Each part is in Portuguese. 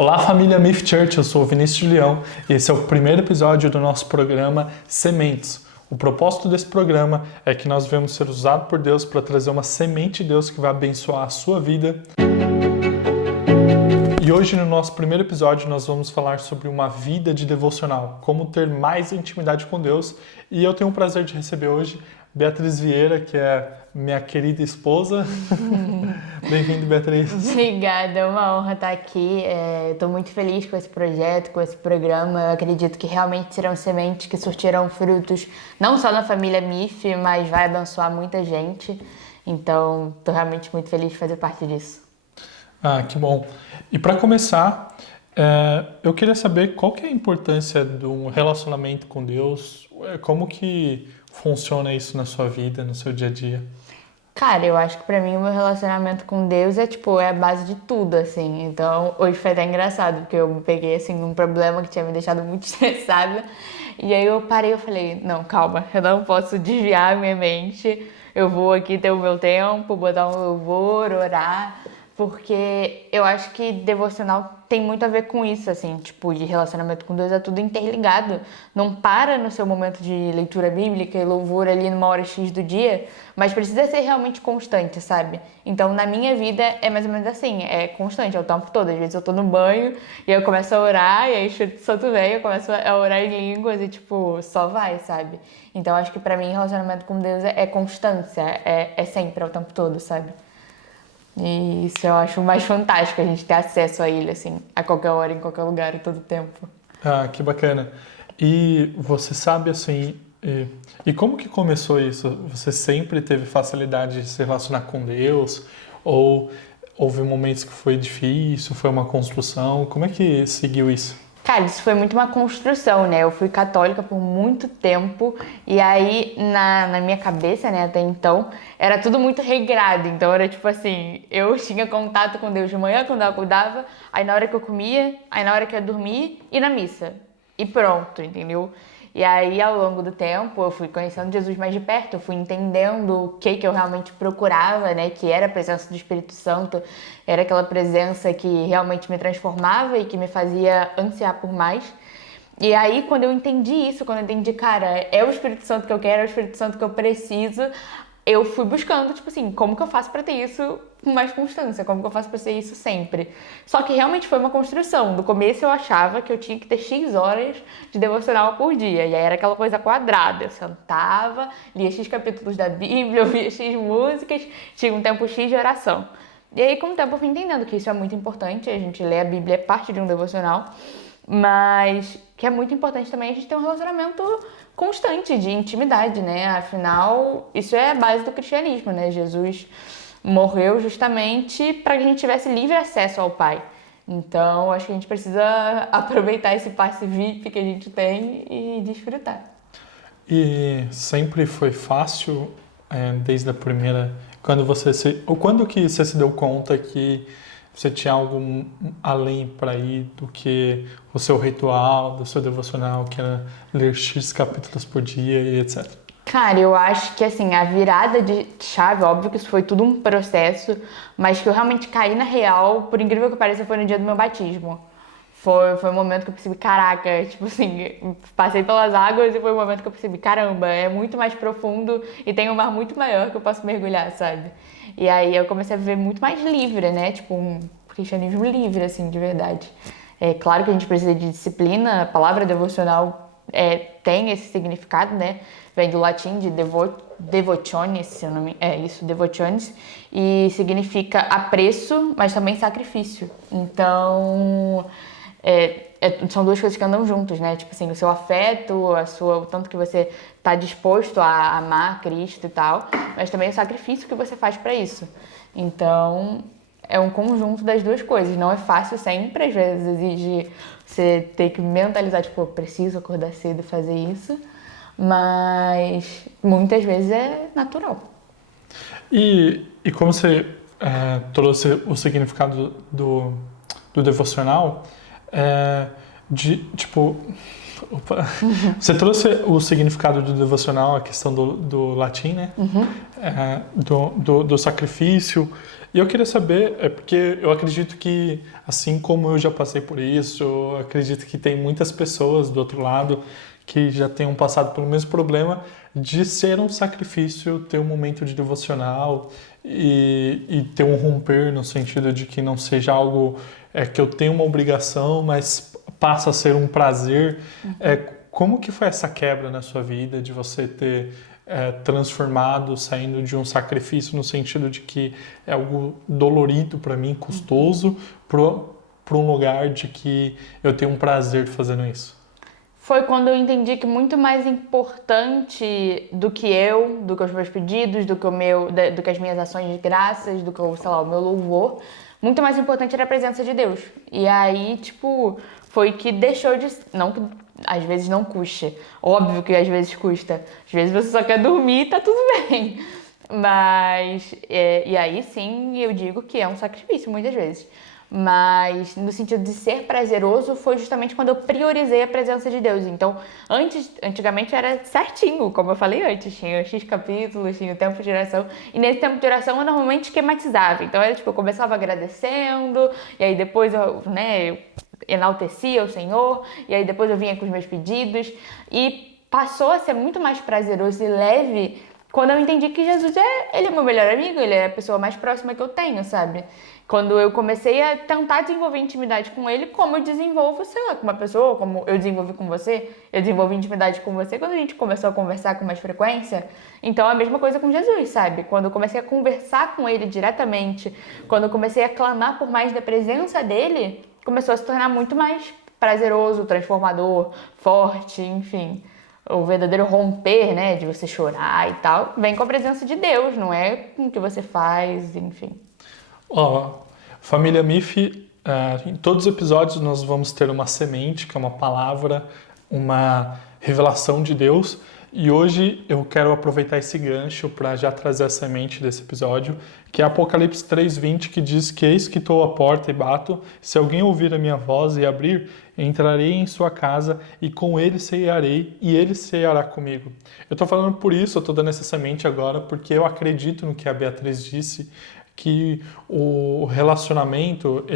Olá, família Myth Church, eu sou o Vinícius de Leão e esse é o primeiro episódio do nosso programa Sementes. O propósito desse programa é que nós devemos ser usados por Deus para trazer uma semente de Deus que vai abençoar a sua vida. E hoje, no nosso primeiro episódio, nós vamos falar sobre uma vida de devocional, como ter mais intimidade com Deus. E eu tenho o prazer de receber hoje Beatriz Vieira, que é minha querida esposa. Bem-vindo, Beatriz. Obrigada, é uma honra estar aqui. Estou muito feliz com esse projeto, com esse programa. Eu acredito que realmente serão sementes que surtirão frutos, não só na família MIF, mas vai abençoar muita gente. Então, estou realmente muito feliz de fazer parte disso. Ah, que bom. E para começar, eu queria saber qual que é a importância de um relacionamento com Deus, como que funciona isso na sua vida, no seu dia a dia? Cara, eu acho que pra mim o meu relacionamento com Deus é a base de tudo, assim. Então, hoje foi até engraçado, porque eu me peguei, assim, num problema que tinha me deixado muito estressada. E aí eu parei e falei, não, calma, eu não posso desviar a minha mente. Eu vou aqui ter o meu tempo, botar um louvor, orar. Porque eu acho que devocional tem muito a ver com isso, assim, de relacionamento com Deus é tudo interligado. Não para no seu momento de leitura bíblica e louvor ali numa hora X do dia, mas precisa ser realmente constante, sabe? Então, na minha vida é mais ou menos assim, é constante, é o tempo todo. Às vezes eu tô no banho e eu começo a orar, e aí o Espírito Santo vem, eu começo a orar em línguas e, só vai, sabe? Então, acho que pra mim, relacionamento com Deus é constância, é sempre, é o tempo todo, sabe? E isso eu acho mais fantástico, a gente ter acesso a ele, assim, a qualquer hora, em qualquer lugar, a todo tempo. Ah, que bacana. E você sabe, assim, e como que começou isso? Você sempre teve facilidade de se relacionar com Deus? Ou houve momentos que foi difícil, foi uma construção? Como é que seguiu isso? Cara, isso foi muito uma construção, né? Eu fui católica por muito tempo e aí na minha cabeça, né, até então, era tudo muito regrado. Então era assim, eu tinha contato com Deus de manhã quando eu acordava, aí na hora que eu comia, aí na hora que eu dormia e na missa. E pronto, entendeu? E aí, ao longo do tempo, eu fui conhecendo Jesus mais de perto, eu fui entendendo o que eu realmente procurava, né? Que era a presença do Espírito Santo, era aquela presença que realmente me transformava e que me fazia ansiar por mais. E aí, quando eu entendi isso, quando eu entendi, cara, é o Espírito Santo que eu quero, é o Espírito Santo que eu preciso, eu fui buscando, como que eu faço pra ter isso com mais constância? Como que eu faço pra ter isso sempre? Só que realmente foi uma construção. No começo eu achava que eu tinha que ter X horas de devocional por dia. E aí era aquela coisa quadrada. Eu sentava, lia X capítulos da Bíblia, ouvia X músicas, tinha um tempo X de oração. E aí com o tempo eu fui entendendo que isso é muito importante. A gente lê a Bíblia, é parte de um devocional. Mas que é muito importante também a gente ter um relacionamento constante de intimidade, né? Afinal, isso é a base do cristianismo, né? Jesus morreu justamente para que a gente tivesse livre acesso ao Pai. Então, acho que a gente precisa aproveitar esse passe VIP que a gente tem e desfrutar. E sempre foi fácil, desde a primeira... Quando que você se deu conta que você tinha algo além para ir do que o seu ritual, do seu devocional, que era ler X capítulos por dia e etc? Cara, eu acho que a virada de chave, óbvio que isso foi tudo um processo, mas que eu realmente caí na real, por incrível que pareça, foi no dia do meu batismo. Foi um momento que eu percebi, caraca, passei pelas águas e foi um momento que eu percebi, caramba, é muito mais profundo e tem um mar muito maior que eu posso mergulhar, sabe? E aí eu comecei a viver muito mais livre, né? Um cristianismo livre, assim, de verdade. É claro que a gente precisa de disciplina, a palavra devocional tem esse significado, né? Vem do latim de devotionis, se eu não me... devotionis, e significa apreço, mas também sacrifício. Então, são duas coisas que andam juntos, né? O seu afeto, o tanto que você está disposto a amar Cristo e tal, mas também o sacrifício que você faz para isso. Então, é um conjunto das duas coisas. Não é fácil sempre, às vezes exige você ter que mentalizar, preciso acordar cedo e fazer isso, mas muitas vezes é natural. E como você trouxe o significado do devocional, você trouxe o significado do devocional, a questão do latim, né? Uhum. Do sacrifício. E eu queria saber, porque eu acredito que, assim como eu já passei por isso, eu acredito que tem muitas pessoas do outro lado que já tenham passado pelo mesmo problema de ser um sacrifício ter um momento de devocional e ter um romper no sentido de que não seja algo que eu tenho uma obrigação, mas passa a ser um prazer. Como que foi essa quebra na sua vida de você ter transformado, saindo de um sacrifício no sentido de que é algo dolorido para mim, custoso, para um lugar de que eu tenho um prazer fazendo isso? Foi quando eu entendi que muito mais importante do que eu, do que os meus pedidos, do que as minhas ações de graças, do que, sei lá, o meu louvor, muito mais importante era a presença de Deus. E aí, tipo, foi que deixou de... Não que às vezes não custe. Óbvio que às vezes custa. Às vezes você só quer dormir e tá tudo bem. Mas, e aí sim, eu digo que é um sacrifício muitas vezes. Mas no sentido de ser prazeroso foi justamente quando eu priorizei a presença de Deus. Então, antigamente era certinho, como eu falei antes, tinha X capítulos, tinha o tempo de oração, e nesse tempo de oração eu normalmente esquematizava. Então era tipo, eu começava agradecendo, e aí depois eu enaltecia o Senhor, e aí depois eu vinha com os meus pedidos, e passou a ser muito mais prazeroso e leve quando eu entendi que Jesus ele é meu melhor amigo, ele é a pessoa mais próxima que eu tenho, sabe? Quando eu comecei a tentar desenvolver intimidade com ele, como eu desenvolvo, sei lá, com uma pessoa, como eu desenvolvi com você, eu desenvolvi intimidade com você quando a gente começou a conversar com mais frequência. Então, a mesma coisa com Jesus, sabe? Quando eu comecei a conversar com ele diretamente, quando eu comecei a clamar por mais da presença dele, começou a se tornar muito mais prazeroso, transformador, forte, enfim. O verdadeiro romper, né, de você chorar e tal, vem com a presença de Deus, não é com o que você faz, enfim. Família MIF, em todos os episódios nós vamos ter uma semente, que é uma palavra, uma revelação de Deus. E hoje eu quero aproveitar esse gancho para já trazer a semente desse episódio, que é Apocalipse 3:20, que diz que eis que estou à porta e bato, se alguém ouvir a minha voz e abrir, entrarei em sua casa e com ele cearei e ele ceará comigo. Eu estou falando por isso, eu estou dando essa semente agora, porque eu acredito no que a Beatriz disse, que o relacionamento,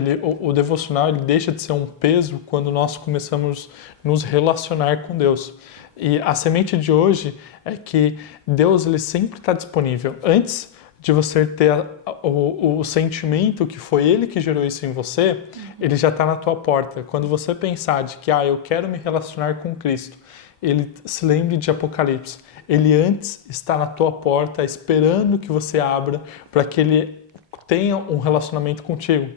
o devocional, ele deixa de ser um peso quando nós começamos a nos relacionar com Deus. E a semente de hoje é que Deus ele sempre está disponível. Antes de você ter o sentimento que foi Ele que gerou isso em você, Ele já está na tua porta. Quando você pensar de que eu quero me relacionar com Cristo, Ele se lembre de Apocalipse. Ele antes está na tua porta esperando que você abra para que Ele tenha um relacionamento contigo.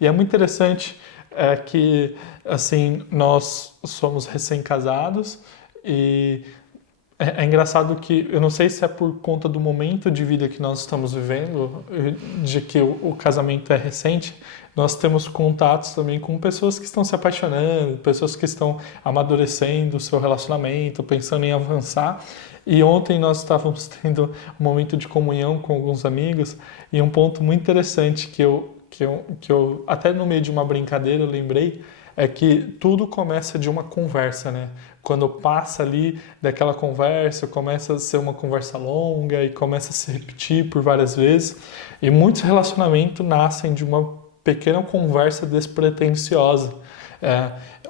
E é muito interessante que assim nós somos recém-casados e é engraçado que eu não sei se é por conta do momento de vida que nós estamos vivendo, de que o casamento é recente, nós temos contatos também com pessoas que estão se apaixonando, pessoas que estão amadurecendo o seu relacionamento, pensando em avançar. E ontem nós estávamos tendo um momento de comunhão com alguns amigos e um ponto muito interessante que eu até no meio de uma brincadeira eu lembrei é que tudo começa de uma conversa, né? Quando passa ali daquela conversa, começa a ser uma conversa longa e começa a se repetir por várias vezes. E muitos relacionamentos nascem de uma pequena conversa despretensiosa.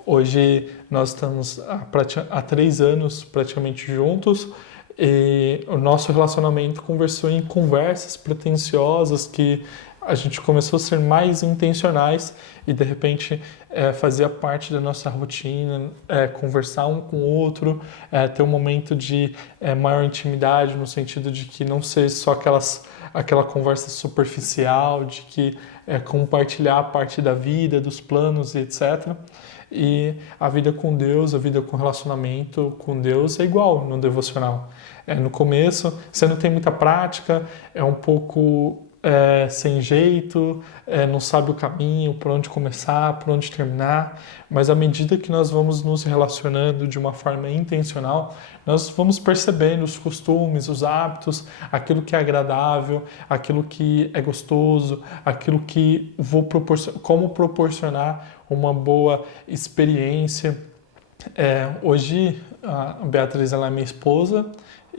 Hoje nós estamos há 3 anos praticamente juntos e o nosso relacionamento conversou em conversas pretensiosas que a gente começou a ser mais intencionais e de repente fazia parte da nossa rotina, conversar um com o outro, ter um momento de maior intimidade no sentido de que não ser só aquela conversa superficial, de que compartilhar a parte da vida, dos planos e etc. E a vida com Deus, a vida com relacionamento com Deus é igual no devocional. No começo, você não tem muita prática, é um pouco sem jeito, não sabe o caminho, por onde começar, por onde terminar, mas à medida que nós vamos nos relacionando de uma forma intencional, nós vamos percebendo os costumes, os hábitos, aquilo que é agradável, aquilo que é gostoso, aquilo que como proporcionar uma boa experiência. Hoje a Beatriz ela é minha esposa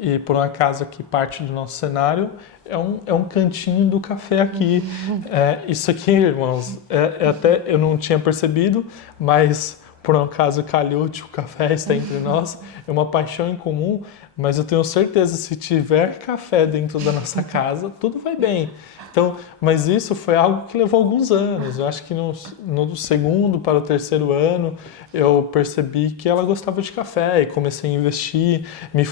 E por um acaso aqui parte do nosso cenário é um cantinho do café aqui. Isso aqui, irmãos, até eu não tinha percebido, mas por um acaso calhou de o café está entre nós. É uma paixão em comum, mas eu tenho certeza, se tiver café dentro da nossa casa, tudo vai bem. Então, mas isso foi algo que levou alguns anos. Eu acho que no segundo para o terceiro ano eu percebi que ela gostava de café e comecei a investir, me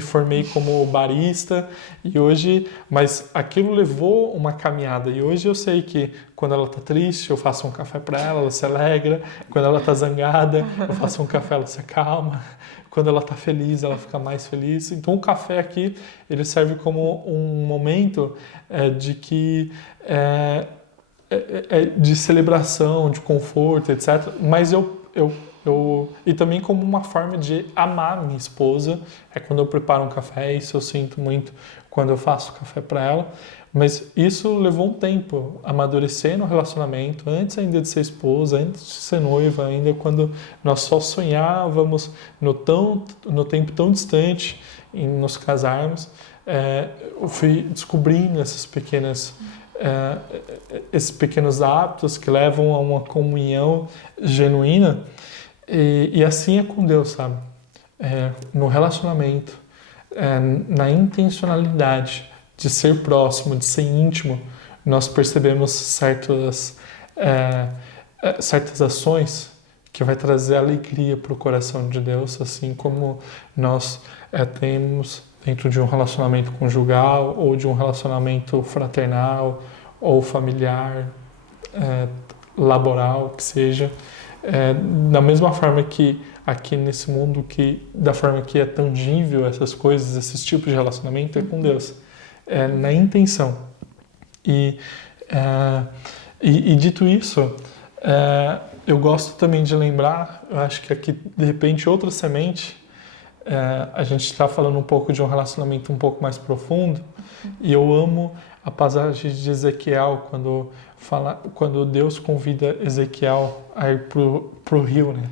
formei como barista e hoje, mas aquilo levou uma caminhada e hoje eu sei que quando ela está triste eu faço um café para ela, ela se alegra, quando ela está zangada eu faço um café, ela se acalma. Quando ela está feliz, ela fica mais feliz. Então, o café aqui, ele serve como um momento de celebração, de conforto, etc. Mas e também como uma forma de amar minha esposa. É quando eu preparo um café, isso eu sinto muito quando eu faço café para ela. Mas isso levou um tempo, amadurecer no relacionamento, antes ainda de ser esposa, antes de ser noiva, ainda quando nós só sonhávamos no tempo tão distante em nos casarmos. Eu fui descobrindo esses pequenos hábitos que levam a uma comunhão genuína. E assim é com Deus, sabe? No relacionamento, na intencionalidade de ser próximo, de ser íntimo, nós percebemos certas ações que vai trazer alegria para o coração de Deus, assim como nós temos dentro de um relacionamento conjugal ou de um relacionamento fraternal ou familiar, laboral, que seja. Da mesma forma que aqui nesse mundo, da forma que é tangível essas coisas, esses tipos de relacionamento, é com Deus. Na intenção. E dito isso, eu gosto também de lembrar, eu acho que aqui, de repente, outra semente, a gente está falando um pouco de um relacionamento um pouco mais profundo, e eu amo a passagem de Ezequiel, quando Deus convida Ezequiel a ir pro rio, né?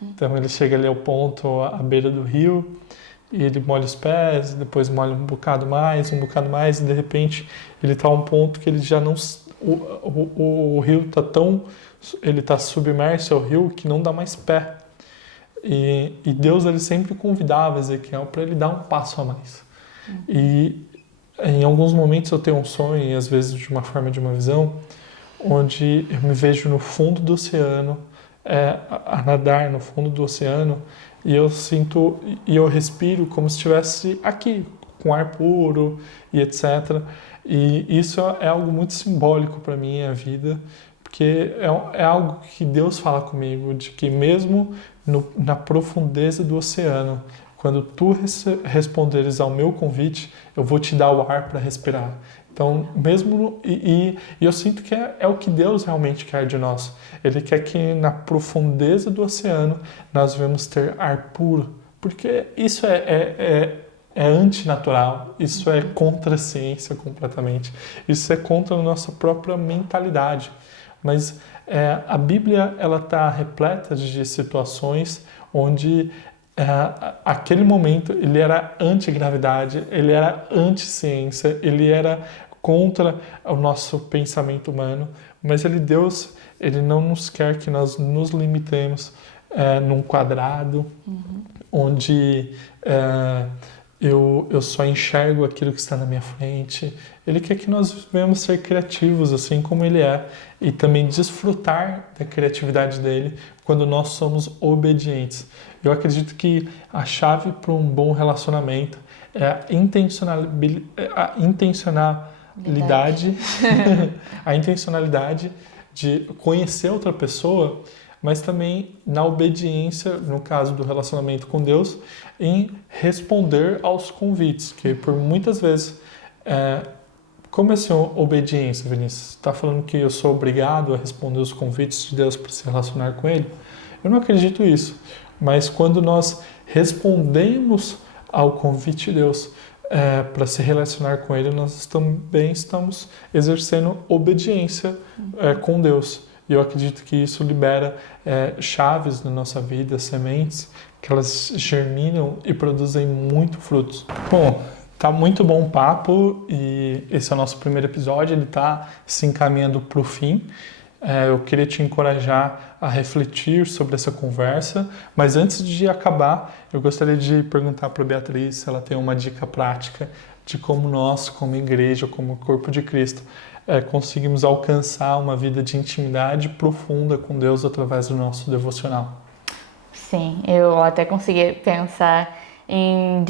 Então ele chega ali ao ponto, à beira do rio, e ele molha os pés, depois molha um bocado mais, e de repente ele está a um ponto que ele já não... O rio está ele está submerso ao rio que não dá mais pé. E Deus, ele sempre convidava Ezequiel para ele dar um passo a mais. E em alguns momentos eu tenho um sonho, e às vezes de uma forma de uma visão, onde eu me vejo no fundo do oceano, a nadar no fundo do oceano, e eu respiro como se estivesse aqui, com ar puro e etc. E isso é algo muito simbólico para minha vida, porque é algo que Deus fala comigo, de que mesmo na profundeza do oceano, quando tu responderes ao meu convite, eu vou te dar o ar para respirar. Então, e eu sinto que é o que Deus realmente quer de nós. Ele quer que na profundeza do oceano nós devemos ter ar puro, porque isso é antinatural, isso é contra a ciência completamente, isso é contra a nossa própria mentalidade. Mas a Bíblia ela está repleta de situações onde aquele momento ele era anti-gravidade, ele era anti-ciência, ele era contra o nosso pensamento humano, mas Deus, ele não nos quer que nós nos limitemos num quadrado onde eu só enxergo aquilo que está na minha frente. Ele quer que nós venhamos ser criativos, assim como ele é, e também desfrutar da criatividade dele quando nós somos obedientes. Eu acredito que a chave para um bom relacionamento é a intencionalidade de conhecer outra pessoa, mas também na obediência, no caso do relacionamento com Deus, em responder aos convites, que por muitas vezes... Como é assim, obediência, Vinícius? Você está falando que eu sou obrigado a responder os convites de Deus para se relacionar com Ele? Eu não acredito nisso. Mas quando nós respondemos ao convite de Deus para se relacionar com Ele, nós também estamos exercendo obediência com Deus. E eu acredito que isso libera chaves na nossa vida, sementes, que elas germinam e produzem muito frutos. Bom, tá muito bom o papo e esse é o nosso primeiro episódio, ele tá se encaminhando para o fim. Eu queria te encorajar a refletir sobre essa conversa, mas antes de acabar, eu gostaria de perguntar para a Beatriz se ela tem uma dica prática de como nós, como igreja, como corpo de Cristo, conseguimos alcançar uma vida de intimidade profunda com Deus através do nosso devocional. Sim, eu até consegui pensar em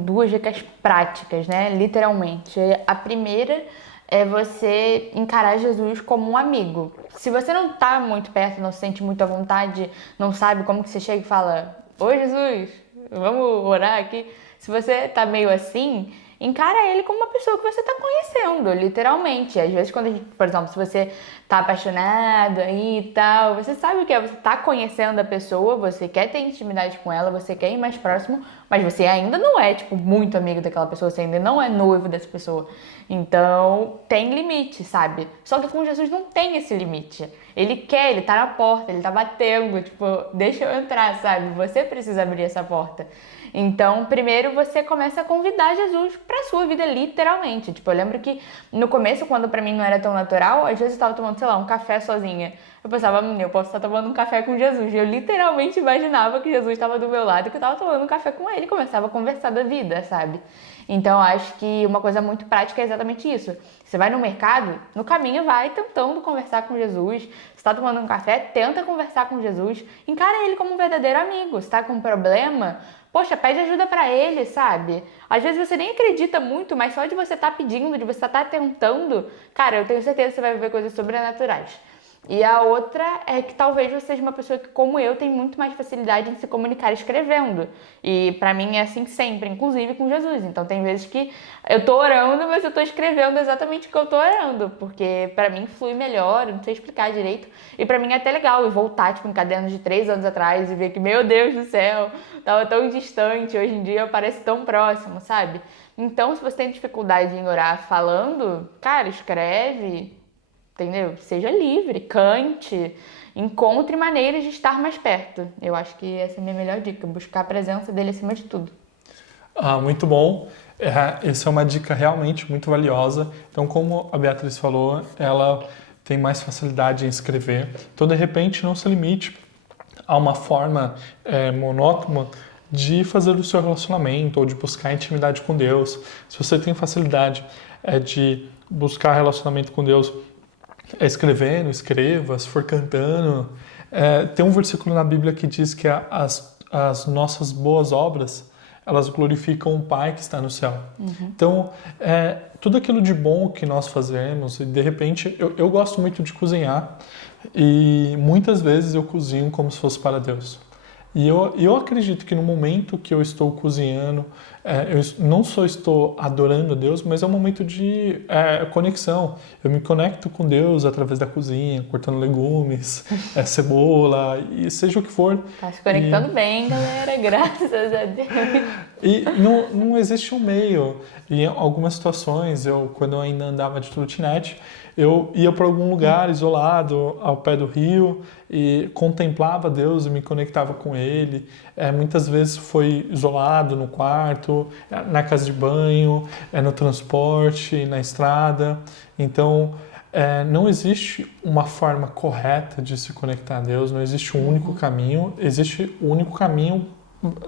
duas dicas práticas, né? Literalmente. A primeira é você encarar Jesus como um amigo. Se você não tá muito perto, não se sente muito à vontade, não sabe como que você chega e fala: Oi, Jesus, vamos orar aqui. Se você tá meio assim, encara ele como uma pessoa que você tá conhecendo, literalmente. Às vezes, quando a gente, por exemplo, se você tá apaixonado aí e tal, você sabe o que é, você tá conhecendo a pessoa, você quer ter intimidade com ela, você quer ir mais próximo, mas você ainda não é, tipo, muito amigo daquela pessoa, você ainda não é noivo dessa pessoa. Então, tem limite, sabe? Só que com Jesus não tem esse limite. Ele quer, ele tá na porta, ele tá batendo, tipo, deixa eu entrar, sabe? Você precisa abrir essa porta. Então, primeiro você começa a convidar Jesus pra sua vida, literalmente. Tipo, eu lembro que no começo, quando pra mim não era tão natural, às vezes eu tava tomando, sei lá, um café sozinha. Eu pensava, eu posso estar tomando um café com Jesus. E eu literalmente imaginava que Jesus estava do meu lado e que eu tava tomando um café com ele e começava a conversar da vida, sabe? Então, eu acho que uma coisa muito prática é exatamente isso. Você vai no mercado, no caminho vai tentando conversar com Jesus. Você tá tomando um café, tenta conversar com Jesus. Encara ele como um verdadeiro amigo. Se tá com um problema, poxa, pede ajuda pra ele, sabe? Às vezes você nem acredita muito, mas só de você estar pedindo, de você estar tentando, cara, eu tenho certeza que você vai viver coisas sobrenaturais. E a outra é que talvez você seja uma pessoa que, como eu, tem muito mais facilidade em se comunicar escrevendo. E pra mim é assim sempre, inclusive com Jesus. Então tem vezes que eu tô orando, mas eu tô escrevendo exatamente o que eu tô orando, porque pra mim flui melhor, eu não sei explicar direito. E pra mim é até legal eu voltar, tipo, em cadernos de 3 anos atrás e ver que, meu Deus do céu, tava tão distante, hoje em dia parece tão próximo, sabe? Então, se você tem dificuldade em orar falando, cara, escreve. Entendeu? Seja livre, cante, encontre maneiras de estar mais perto. Eu acho que essa é a minha melhor dica, buscar a presença dele acima de tudo. Muito bom. Essa é uma dica realmente muito valiosa. Então, como a Beatriz falou, ela tem mais facilidade em escrever. Então, de repente, não se limite a uma forma monótona de fazer o seu relacionamento ou de buscar intimidade com Deus. Se você tem facilidade de buscar relacionamento com Deus escrevendo, escreva, se for cantando. Tem um versículo na Bíblia que diz que as nossas boas obras, elas glorificam o Pai que está no céu. Uhum. Então, tudo aquilo de bom que nós fazemos, e de repente, eu gosto muito de cozinhar, e muitas vezes eu cozinho como se fosse para Deus. E eu acredito que no momento que eu estou cozinhando, eu não só estou adorando a Deus, mas é um momento de conexão. Eu me conecto com Deus através da cozinha, cortando legumes, cebola, e seja o que for. Tá se conectando bem, galera, graças a Deus. E não existe um meio. Em algumas situações, quando eu ainda andava de trotinete, eu ia para algum lugar isolado, ao pé do rio, e contemplava Deus e me conectava com Ele. Muitas vezes foi isolado no quarto, na casa de banho, no transporte, na estrada. Então, não existe uma forma correta de se conectar a Deus, não existe um único caminho. Existe o único caminho,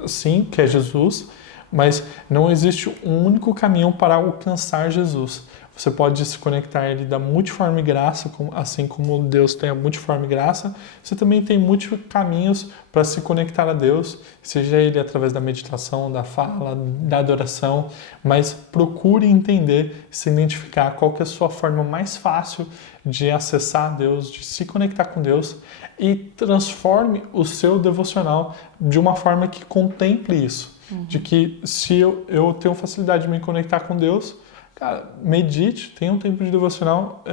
sim, que é Jesus, mas não existe um único caminho para alcançar Jesus. Você pode se conectar a Ele da multiforme graça, assim como Deus tem a multiforme graça. Você também tem múltiplos caminhos para se conectar a Deus, seja Ele através da meditação, da fala, da adoração. Mas procure entender, se identificar qual que é a sua forma mais fácil de acessar Deus, de se conectar com Deus, e transforme o seu devocional de uma forma que contemple isso. De que se eu tenho facilidade de me conectar com Deus, cara, medite, tenha um tempo de devocional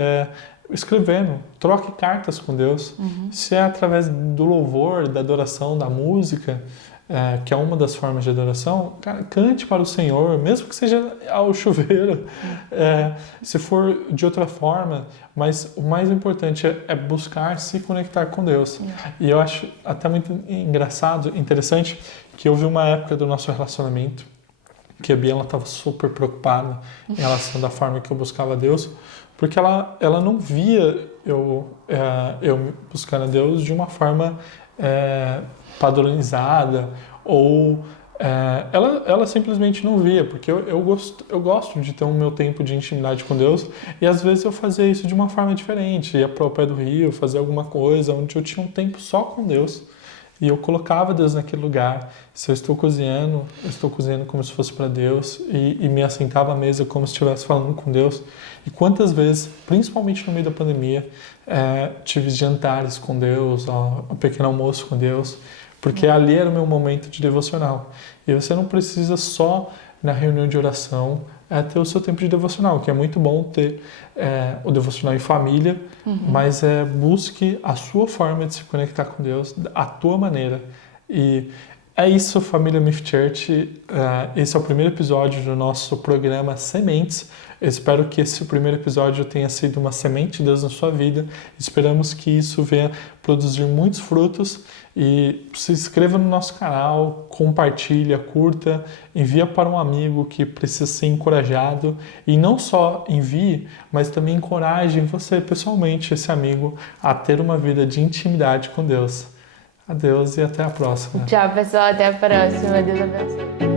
escrevendo, troque cartas com Deus. Se é através do louvor, da adoração, da música, que é uma das formas de adoração, cara, cante para o Senhor, mesmo que seja ao chuveiro, se for de outra forma, mas o mais importante é buscar se conectar com Deus. E eu acho até muito engraçado, interessante, que houve uma época do nosso relacionamento que a Biela estava super preocupada em relação da forma que eu buscava Deus, porque ela não via eu buscando a Deus de uma forma padronizada, ou ela simplesmente não via, porque eu gosto de ter o meu tempo de intimidade com Deus, e às vezes eu fazia isso de uma forma diferente, ia para o pé do rio, fazer alguma coisa onde eu tinha um tempo só com Deus, e eu colocava Deus naquele lugar. Se eu estou cozinhando como se fosse para Deus, e me assentava à mesa como se estivesse falando com Deus. E quantas vezes, principalmente no meio da pandemia, tive jantares com Deus, um pequeno almoço com Deus, porque ali era o meu momento de devocional. E você não precisa só na reunião de oração ter o seu tempo de devocional, que é muito bom ter o devocional em família, mas busque a sua forma de se conectar com Deus, a tua maneira. E é isso, família Myth Church. Esse é o primeiro episódio do nosso programa Sementes. Eu espero que esse primeiro episódio tenha sido uma semente de Deus na sua vida. Esperamos que isso venha produzir muitos frutos. E se inscreva no nosso canal, compartilha, curta, envia para um amigo que precisa ser encorajado. E não só envie, mas também encoraje você pessoalmente, esse amigo, a ter uma vida de intimidade com Deus. Adeus e até a próxima. Tchau, pessoal. Até a próxima. Deus abençoe.